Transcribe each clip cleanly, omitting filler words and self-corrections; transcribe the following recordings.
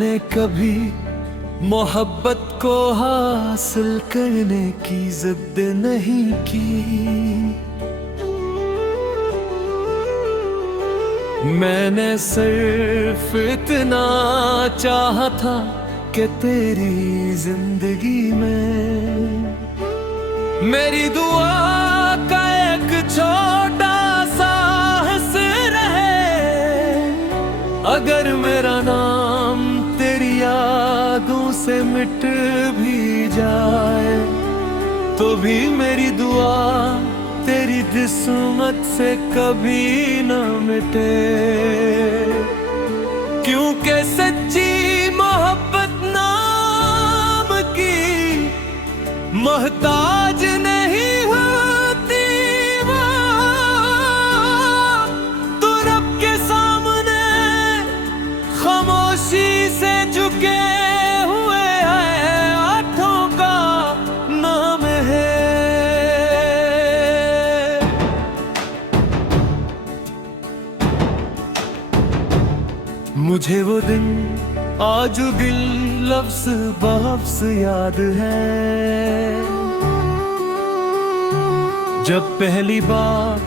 मैंने कभी मोहब्बत को हासिल करने की जिद नहीं की। मैंने सिर्फ इतना चाहा था कि तेरी जिंदगी में मेरी दुआ का एक छोटा सा हिस्सा रहे। अगर मेरा नाम तेरी यादों से मिट भी जाए तो भी मेरी दुआ तेरी किस्मत से कभी न मिटे। क्योंकि सच्ची मोहब्बत नाम की मोहताज नहीं होती वो, तो रब के सामने खामोशी से झुके हुए हैं आठों का नाम है। मुझे वो दिन आज भी लफ्ज़ बलफ्ज़ याद है, जब पहली बार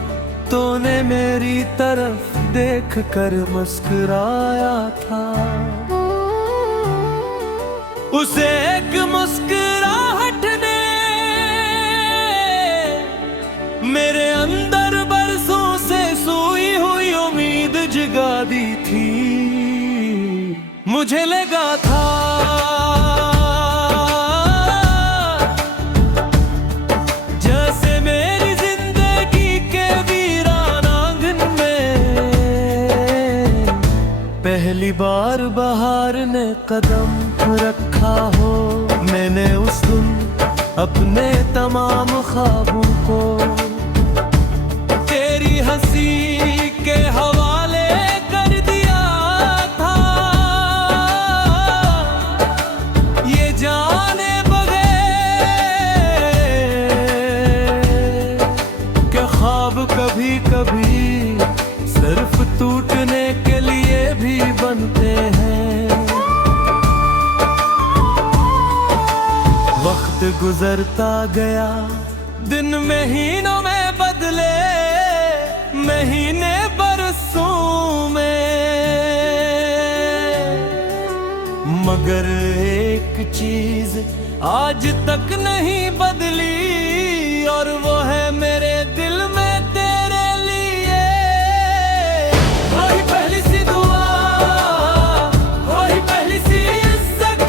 तूने मेरी तरफ देख कर मुस्कुराया था। उस एक मुस्कुराहट ने मेरे अंदर बरसों से सोई हुई उम्मीद जगा दी थी। मुझे लगा था जैसे मेरी जिंदगी के वीरान आंगन में पहली बार बहार ने कदम रखा हो। मैंने उस दिन अपने तमाम ख्वाबों को तेरी हंसी के हवाले कर दिया था। ये जाने बगैर कि ख्वाब कभी कभी सिर्फ टूटने के लिए भी बनते हैं। वक्त गुजरता गया, दिन महीनों में बदले, महीने बरसों में, मगर एक चीज आज तक नहीं बदली और वो है मेरे दिल में तेरे लिए वही पहली सी दुआ, वही पहली सी इज्जत,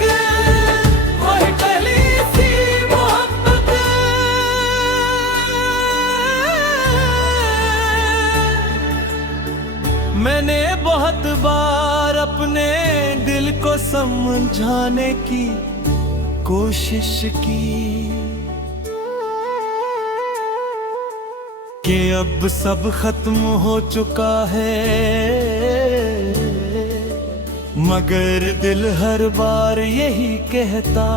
वही पहली सी मोहब्बत। मैंने बहुत बार अपने दिल को समझाने की कोशिश की कि अब सब खत्म हो चुका है, मगर दिल हर बार यही कहता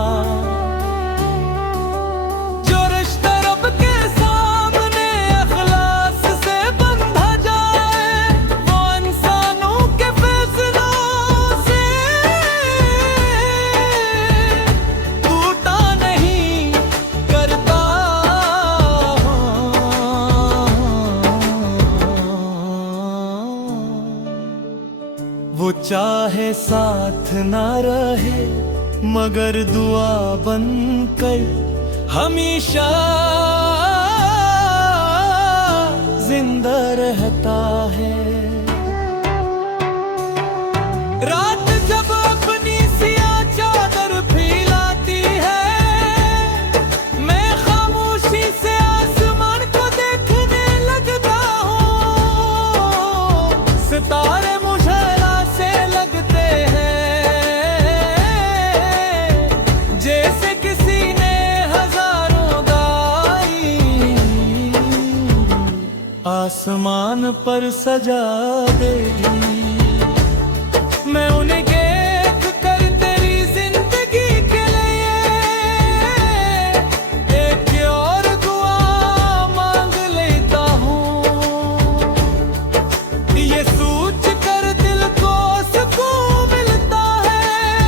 जो रिश्ता रब के सामने इखलास से बंधा जाए वो इंसानों के फैसलों से टूटा नहीं करता। वो चाहे साथ ना रहे मगर दुआ बनकर हमेशा जिंदा रहता है। रात जब अपनी सियाह चादर फैलाती है मैं खामोशी से आसमान को देखने लगता हूँ। सितारे मुझे से लगते हैं जैसे किसी ने हजारों गाई आसमान पर सजा दे। मैं उन्हें देख कर तेरी जिंदगी के लिए एक और दुआ मांग लेता हूँ। ये सोच कर दिल को सुकून मिलता है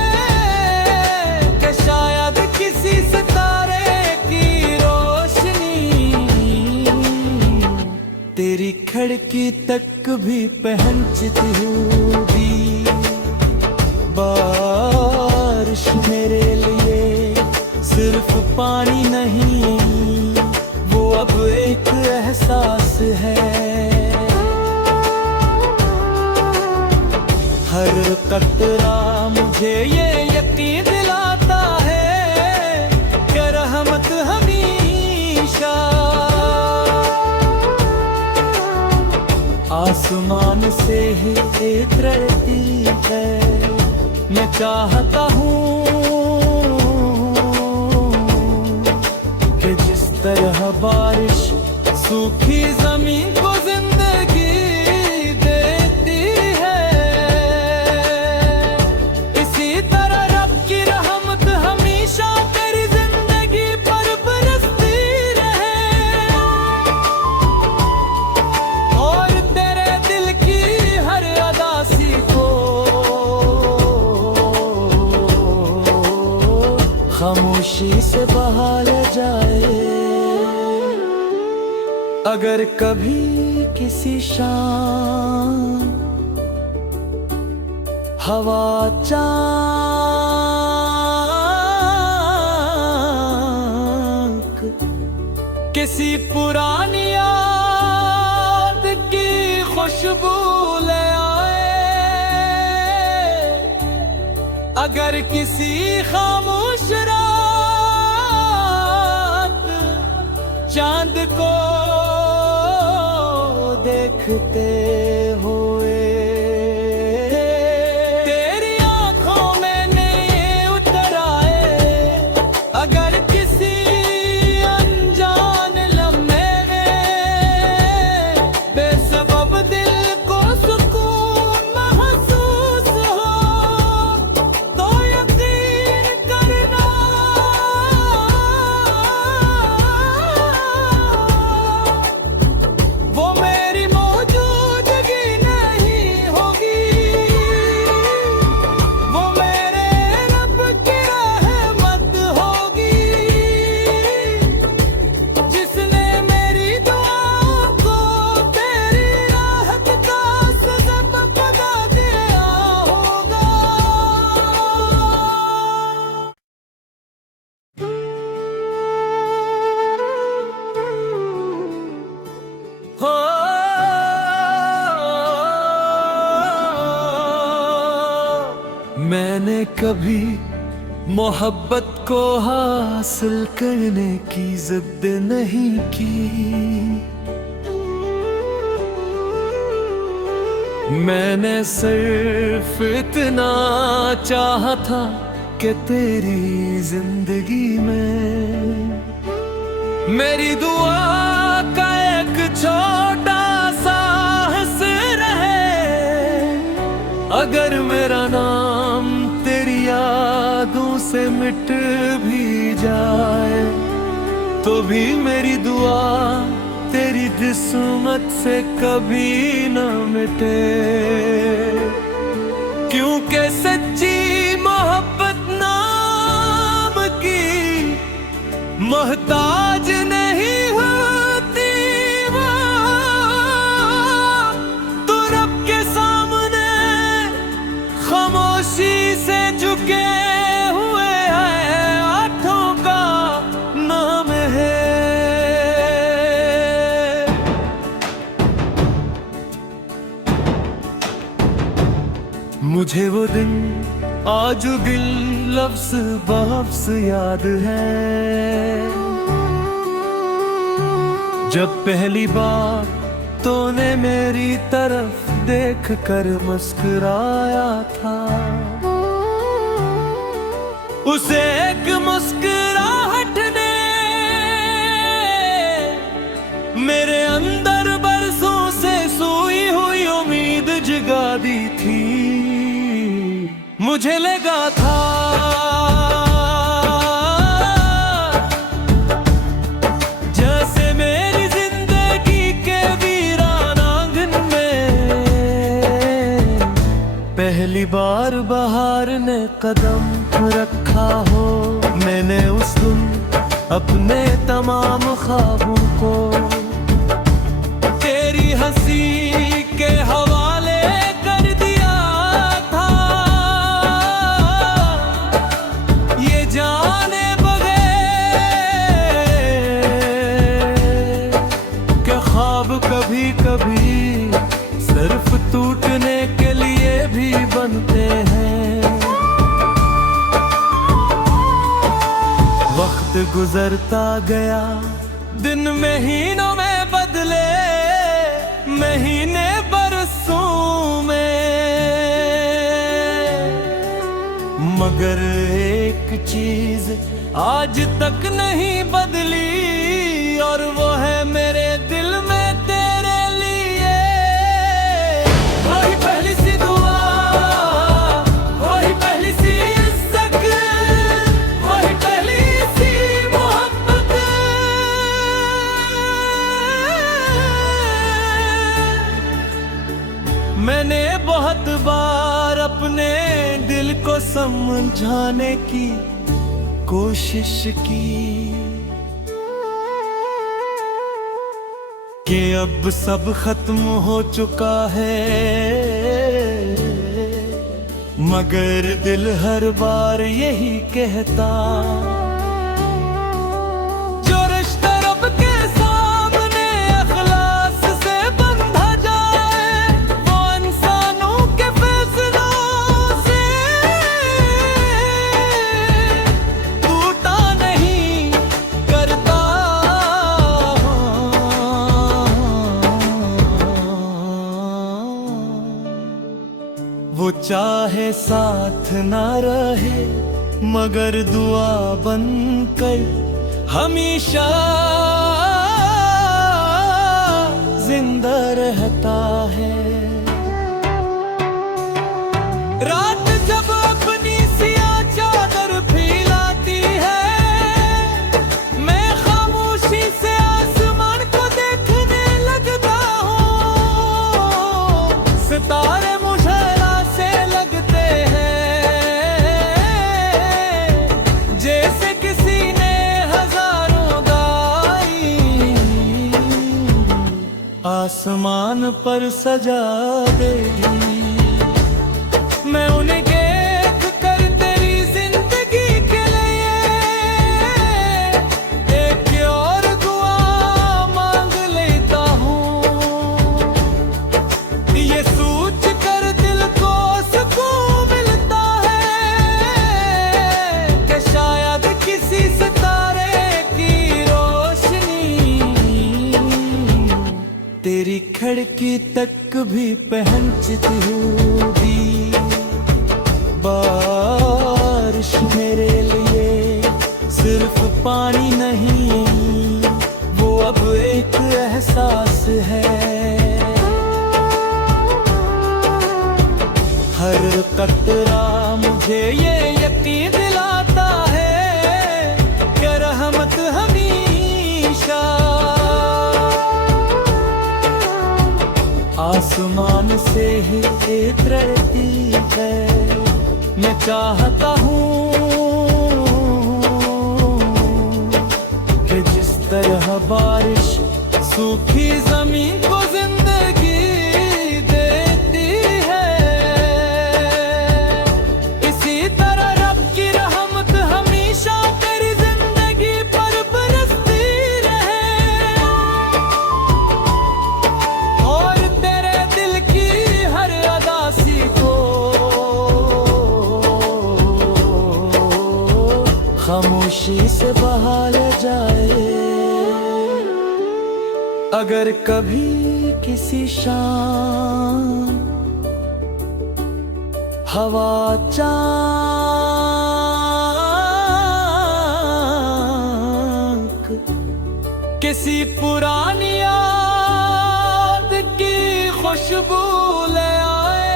तक भी पहनती होगी। बारिश मेरे लिए सिर्फ पानी नहीं, वो अब एक एहसास है। हर कतरा मुझे ये यकीन दिलाता है कि रहमत हमेशा आसमान से ही उतरती है। मैं चाहता हूँ कि जिस तरह बारिश सूखी जमीन को जिंदगी देती है, इसी तरह रब की रहमत हमेशा तेरी जिंदगी पर बरसती रहे और तेरे दिल की हर अदासी को खामोशी से बहा ले जाए। अगर कभी किसी शाम हवा चाक किसी पुरानी याद की खुशबू ले आए, अगर किसी खामोश रात चांद को देखते हुए तेरी आंखों में नहीं उतर आए, अगर किसी अनजान लम्हे में बेसबब दिल को सुकून महसूस हो, तो यकीन करना वो मेरी मौजूदगी नहीं होगी, वो मेरे रब की रहमत होगी, जिसने मेरी दुआओं को तेरी राहत का सबब बना दिया होगा। हो मैंने कभी मोहब्बत को हासिल करने की जिद नहीं की, मैंने सिर्फ इतना चाहा था कि तेरी जिंदगी में मेरी दुआ का एक छोटा सा हिस्सा रहे। अगर मेरा नाम तेरी यादों से मिट भी जाए, तो भी मेरी दुआ तेरी किस्मत से कभी न मिटे, क्योंकि सच्ची मोहब्बत नाम की मोहताज नहीं होती, वो तो रब के सामने खामोशी से झुके हुए हैं, आठों का नाम है। मुझे वो दिन आज भी लफ्ज़ बलफ्ज़ याद है, जब पहली बार तूने मेरी तरफ देख कर मुस्कुराया था। उसे एक मुस्कुराहट ने मेरे अंदर बरसों से सोई हुई उम्मीद जगा दी थी। मुझे लगा था जैसे मेरी जिंदगी के वीरान आंगन में पहली बार बहार ने कदम रखा हो। मैंने उस दिन अपने तमाम ख्वाबों को तेरी हंसी जाने बगैर कि ख्वाब कभी कभी सिर्फ टूटने के लिए भी बनते हैं। वक्त गुजरता गया, दिन महीनों में बदले, महीने बरसों में, मगर एक चीज आज तक नहीं बदली, और वो है मेरे दिल में तेरे लिए वही पहली सी दुआ, वही पहली सी इज्जत, वही पहली सी मोहब्बत। मैंने बहुत बार अपने दिल को समझाने की कोशिश की कि अब सब खत्म हो चुका है, मगर दिल हर बार यही कहता, जो रिश्ता रब के सामने इखलास से बंधा जाए, वो इंसानों के फैसलों से टूटा नहीं करता। वो चाहे साथ ना रहे, मगर दुआ बनकर हमेशा जिंदा रहता है। रात जब अपनी सियाह चादर फैलाती है, मैं खामोशी से आसमान को देखने लगता हूँ। सितारे मुझे से लगते हैं, जैसे किसी ने हजारों गाई आसमान पर सजा दे। मैं उन्हें देख कर तेरी जिंदगी के लिए एक और दुआ मांग लेता हूँ, ये सोच कर दिल को सुकून मिलता है कि शायद किसी सितारे की रोशनी तेरी खिड़की तक भी पहुंचती होगी। बारिश मेरे लिए सिर्फ पानी नहीं, वो अब एक एहसास है। हर कतरा मुझे ये यकीन दिलाता है कि रहमत हमेशा आसमान से ही उतरती है। मैं चाहता हूँ कि जिस तरह बारिश सूखी जमीन को जिंदगी देती है, इसी तरह रब की रहमत हमेशा तेरी जिंदगी पर बरसती रहे, और तेरे दिल की हर अदासी को खामोशी से बहा ले जाए। अगर कभी किसी शाम हवा चाक किसी पुरानी याद की खुशबू ले आए,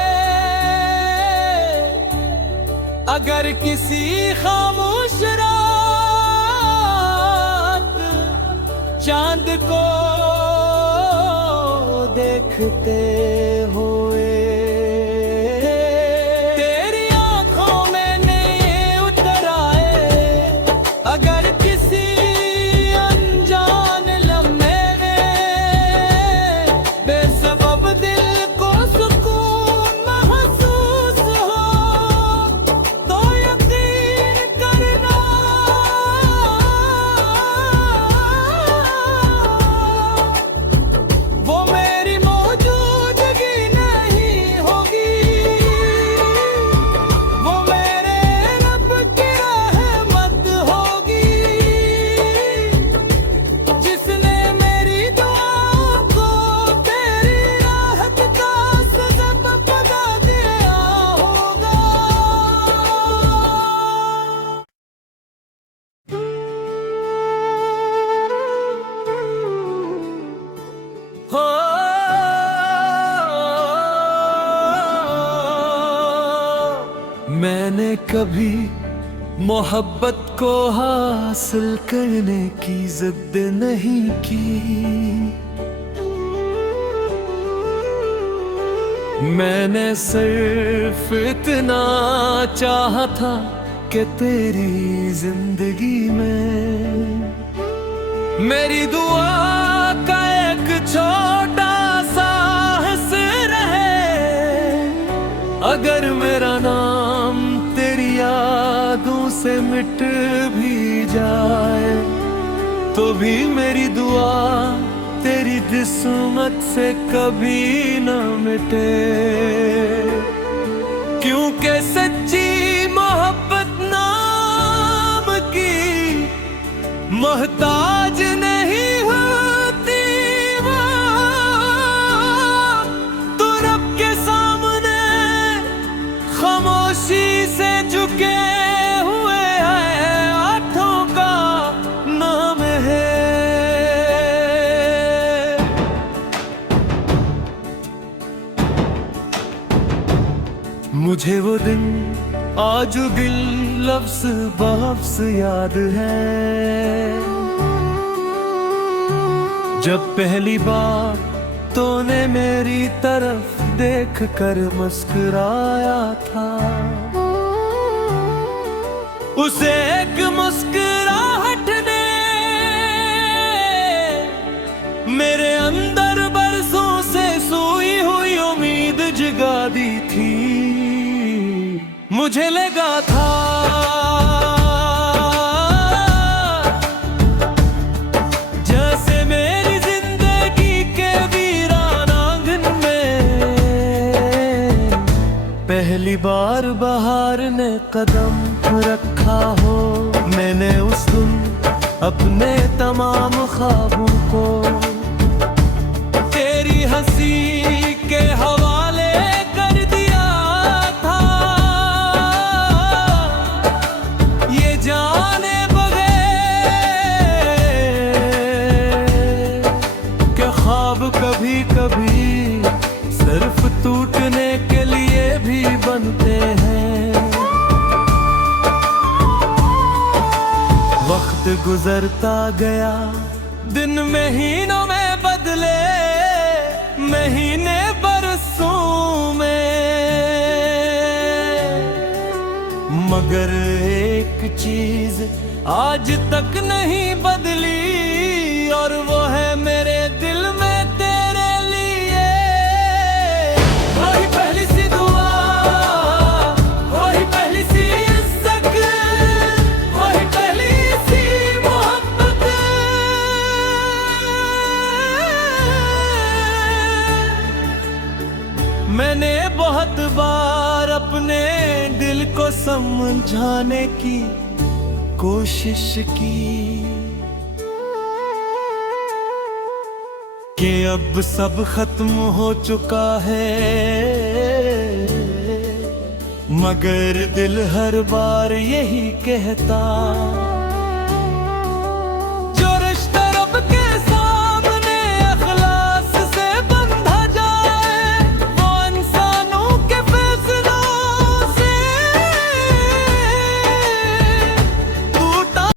अगर किसी खामोश रात चांद को देखते हुए तेरी आंखों में ये उतर आए, अगर किसी अनजान लम्हे में बेसबब दिल को सुकून महसूस हो, तो यकीन करना मैंने कभी मोहब्बत को हासिल करने की जिद नहीं की। मैंने सिर्फ इतना चाहा था कि तेरी जिंदगी में मेरी दुआ का एक छोटा सा हिस्सा रहे। अगर मेरा नाम तेरी यादों से मिट भी जाए तो भी मेरी दुआ तेरी किस्मत से कभी न मिटे। क्योंकि सच्ची मोहब्बत नाम की मोहताज नहीं होती वो, तो रब के सामने खामोशी से झुके हुए हैं आठों का नाम है। मुझे वो दिन आज भी लफ्ज़ बलफ्ज़ याद है, जब पहली बार तूने मेरी तरफ देख कर मुस्कुराया था। उसे एक मुस्कुराहट ने मेरे अंदर बरसों से सोई हुई उम्मीद जगा दी थी। मुझे लगा था जैसे मेरी जिंदगी के वीरान आंगन में पहली बार बहार ने कदम रखा हो। मैंने उस दिन अपने तमाम ख्वाबों को तेरी हंसी के हवाले कर दिया था। ये जाने बगैर कि ख्वाब कभी कभी सिर्फ टूटने के लिए भी बनते हैं। वक्त गुजरता गया, दिन महीनों में बदले, महीने बरसों में, मगर एक चीज आज तक नहीं बदली और वो है मेरे दिल में तेरे लिए वही पहली सी दुआ, वही पहली सी इज्जत, वही पहली सी मोहब्बत। मैंने बहुत बार अपने दिल को समझाने की कोशिश की कि अब सब खत्म हो चुका है, मगर दिल हर बार यही कहता